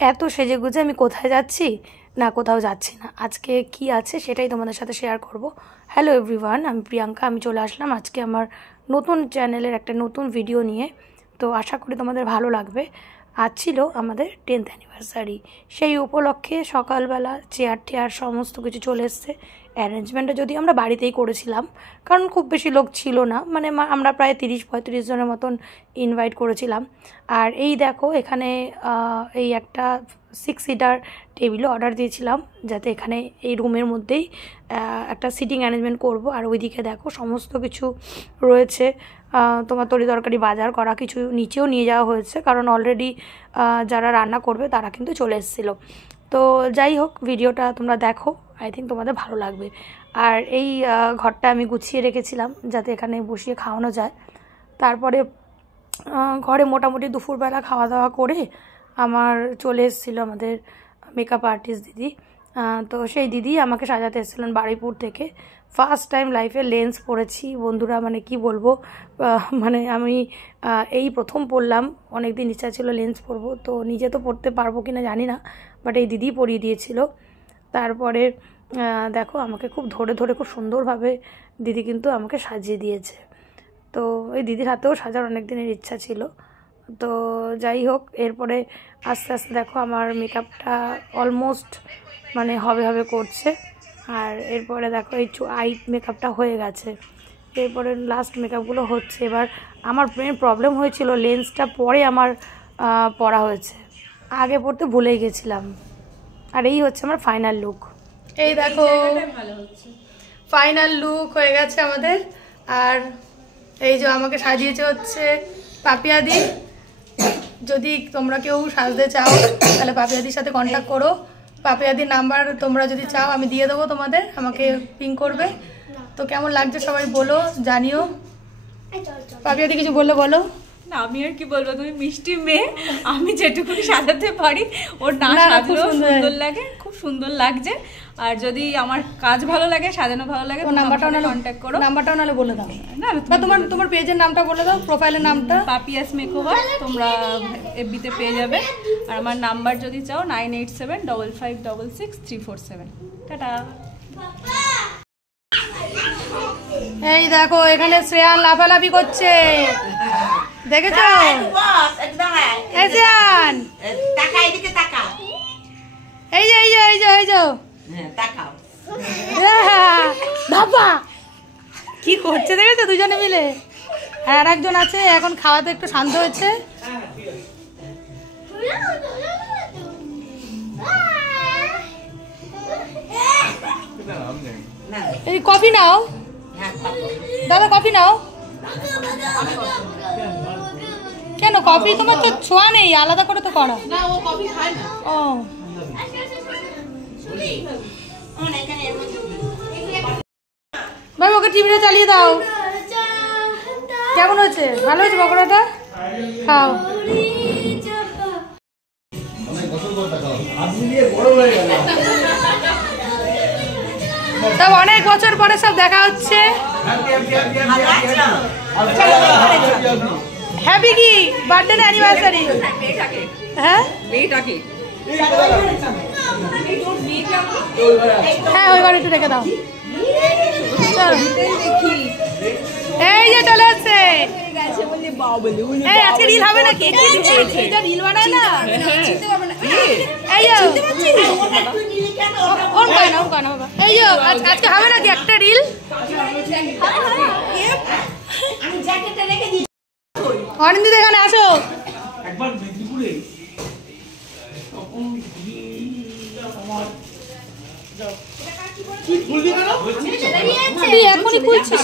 এত সেজেগুজে আমি কোথায় যাচ্ছি না, কোথাও যাচ্ছি না। আজকে কি আছে সেটাই তোমাদের সাথে শেয়ার করব। হ্যালো এভরিওয়ান, আমি প্রিয়াঙ্কা। আমি চলে আসলাম আজকে আমার নতুন চ্যানেলের একটা নতুন ভিডিও নিয়ে। তো আশা করি তোমাদের ভালো লাগবে। আজ ছিল আমাদের 10th অ্যানিভার্সারি। সেই উপলক্ষে সকালবেলা চেয়ার টেয়ার সমস্ত কিছু চলে এসছে। অ্যারেঞ্জমেন্টটা যদি আমরা বাড়িতেই করেছিলাম, কারণ খুব বেশি লোক ছিল না, মানে আমরা প্রায় 30-35 জনের মতন ইনভাইট করেছিলাম। আর এই দেখো এখানে এই একটা 6 সিটার টেবিলও অর্ডার দিয়েছিলাম, যাতে এখানে এই রুমের মধ্যেই একটা সিটিং অ্যারেঞ্জমেন্ট করব। আর ওইদিকে দেখো সমস্ত কিছু রয়েছে, তোমার তরি তরকারি বাজার করা কিছু নিচেও নিয়ে যাওয়া হয়েছে, কারণ অলরেডি যারা রান্না করবে তারা কিন্তু চলে এসেছিলো। তো যাই হোক, ভিডিওটা তোমরা দেখো, আই থিঙ্ক তোমাদের ভালো লাগবে। আর এই ঘরটা আমি গুছিয়ে রেখেছিলাম যাতে এখানে বসিয়ে খাওয়ানো যায়। তারপরে ঘরে মোটামুটি দুপুরবেলা খাওয়া দাওয়া করে আমার চলে এসেছিলো আমাদের মেকআপ আর্টিস্ট দিদি। তো সেই দিদি আমাকে সাজাতে এসেছিলেন বারুইপুর থেকে। ফার্স্ট টাইম লাইফে লেন্স পরেছি বন্ধুরা, মানে কি বলবো, মানে আমি এই প্রথম পরলাম। অনেক দিন ইচ্ছা ছিল লেন্স পরবো, তো নিজে তো পরতে পারবো কিনা জানি না, বাট এই দিদি পরিয়ে দিয়েছিল। তারপরে দেখো আমাকে খুব ধরে ধরে খুব সুন্দরভাবে দিদি কিন্তু আমাকে সাজিয়ে দিয়েছে। তো ওই দিদির হাতেও সাজার অনেক দিনের ইচ্ছা ছিল। তো যাই হোক, এরপরে আস্তে আস্তে দেখো আমার মেকআপটা অলমোস্ট মানে হবে করছে। আর এরপরে দেখো এই আই মেকআপটা হয়ে গেছে, এরপরে লাস্ট মেকআপগুলো হচ্ছে। এবার আমার মেন প্রবলেম হয়েছিল লেন্সটা পরে আমার পরা হয়েছে, আগে পড়তে ভুলেই গেছিলাম। আর এই হচ্ছে আমার ফাইনাল লুক। এই দেখো ফাইনাল লুক হয়ে গেছে আমাদের। আর এই যে আমাকে সাজিয়েছে হচ্ছে পাপিয়াদি। যদি তোমরা কেউ সাজতে চাও তাহলে পাপিয়াদির সাথে কন্ট্যাক্ট করো। পাপিয়াদির নাম্বার তোমরা যদি চাও আমি দিয়ে দেবো তোমাদের, আমাকে পিং করবে। তো কেমন লাগছে সবাই বলো, জানিও। পাপিয়াদি কিছু বললে বলো। না, আমি আর কি বলবো, তুমি মিষ্টি মেয়ে, আমি যেটুকু সাজাতে পারি ওর না সাজলেও সুন্দর লাগে, খুব সুন্দর লাগছে। আর যদি আমার কাজ ভালো লাগে, সাজানো ভালো লাগে, তো নাম্বারটাও নালে কন্ট্যাক্ট করো। নাম্বারটাও নালে বলে দাও। না, তোমার পেজের নামটা বলে দাও, প্রোফাইলের নামটা। পাপিয়াস মেকওভার তোমরা এফবিতে পেয়ে যাবে। আর আমার নাম্বার যদি চাও 9875566347। টাটা। এই দেখো এখানে শ্রেয়ান লাফালাফি করছে, দেখেছো? এই যে বাবা কি করছে দেখেছো দুজনে মিলে। আর একজন আছে এখন খাওয়াতে একটু শান্ত হয়েছে। এই কফি নাও দাদা, কফি নাও। কেন কফি তোমার তো ছোঁয়া নেই, আলাদা করে তো করা। ও ভাই ওকে টিভিটা চালিয়ে দাও। কেমন হয়েছে? ভালো হয়েছে পকোড়াটা? খাও। সব অনেক বছর পরে সব দেখা হচ্ছে। হ্যাপি কি বার্থডে না অ্যানিভার্সারি? হ্যাঁ হ্যাঁ, ওই ঘরে একটু রেখে দাও। এই যে চলে আসছে। এই আজকে রিল হবে নাকি? রিল বানায় না। এই এই যে আজকে হবে নাকি একটা রিল? অনিন্দিত এখানে আসো। এখনই খুলছিস।